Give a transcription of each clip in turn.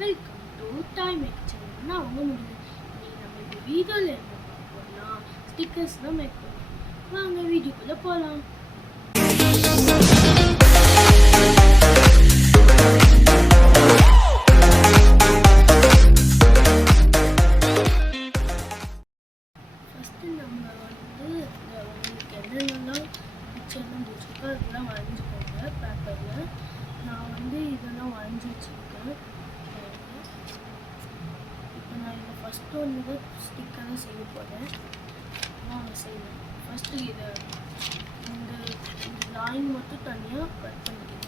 Welcome to time exchange. நான் உங்க முடியும். நம்ம இந்த வீடியோவில் என்ன பார்ப்போம்னா ஸ்டிக்கர்ஸ் தான் மேக் பண்ணுவோம். வாங்க வீடியோக்குள்ளே போகலாம். ஃபஸ்ட்டு நம்ம உங்களுக்கு என்னென்னலாம் பிக்சர்லாம் பிடிச்சிருக்கோ அதெல்லாம் வரைஞ்சிக்கோங்க பேப்பரில். நான் இதெல்லாம் வரைஞ்சி வச்சுருக்கேன். இப்போ நான் இதை ஃபஸ்ட்டு ஒன்று ஸ்டிக்கராக செய்ய போகிறேன். வாங்க செய்யலாம். ஃபஸ்ட்டு இந்த லைன் மட்டும் தனியாக கட் பண்ணிக்கிறேன்.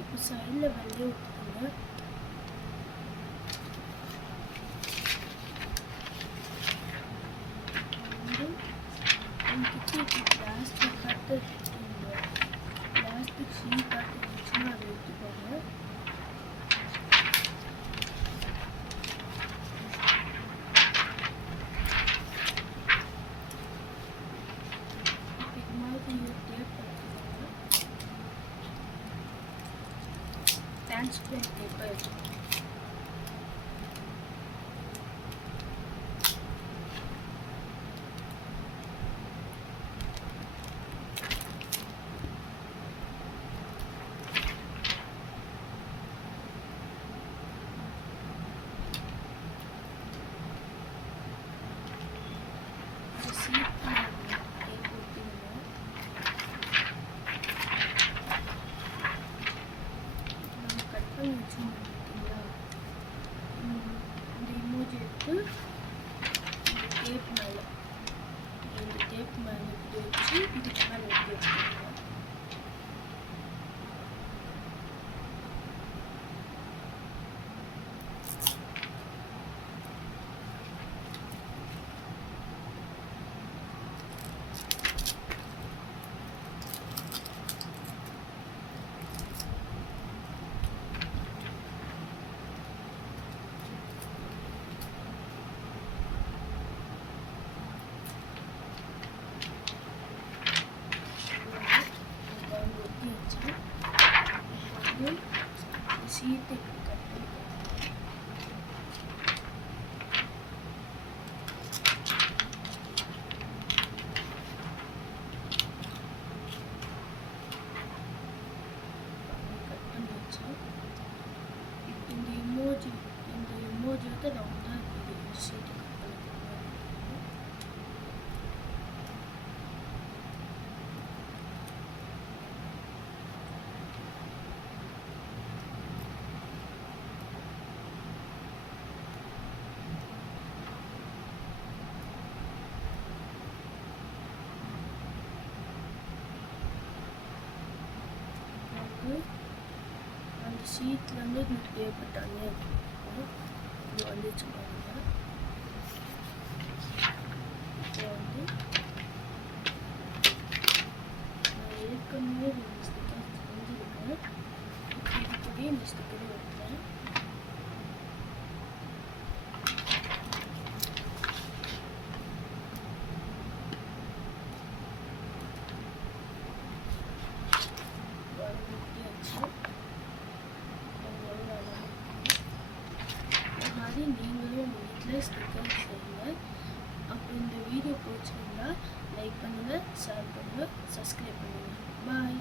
இப்போ சைடில் வெள்ளையை ஊற்றுங்க. பிளாஸ்டிக் கட்டு பிளாஸ்டிக் ஷீட் கட்டு இருந்துச்சுன்னா அதை எடுத்துக்கோங்க. இது மாதிரி டேப் transparent paper. இந்த இமோஜி எடுத்து இந்த டேப் மேலே எடுத்து வச்சு இதுக்கு மேலே எடுத்து வச்சுக்கோங்க. சீட்டை கட் பண்ணியாச்சு. இந்த இமோஜி வந்து ரவுண்டாக இருக்குது. சீட்டை கட் பண்ணிக்கோங்க. அந்த ஷீட்லேருந்து இந்த பேப்பர் தனியாக எடுத்துக்கோங்க. இது வந்துச்சு பாருங்க. இப்போ நான் ஏற்கனவே இந்த ஸ்டிக்கர் செஞ்சுருக்கேன். இதுக்குள்ளேயே இந்த ஸ்டிக்கரை வைக்கிறேன். நீங்களும் உங்கள் வீட்டில் ஸ்டிக்கர் செய்யுங்க. அப்புறம் இந்த வீடியோ பிடிச்சிருந்தா லைக் பண்ணுங்கள், ஷேர் பண்ணுங்கள், சப்ஸ்கிரைப் பண்ணுங்கள். பாய்.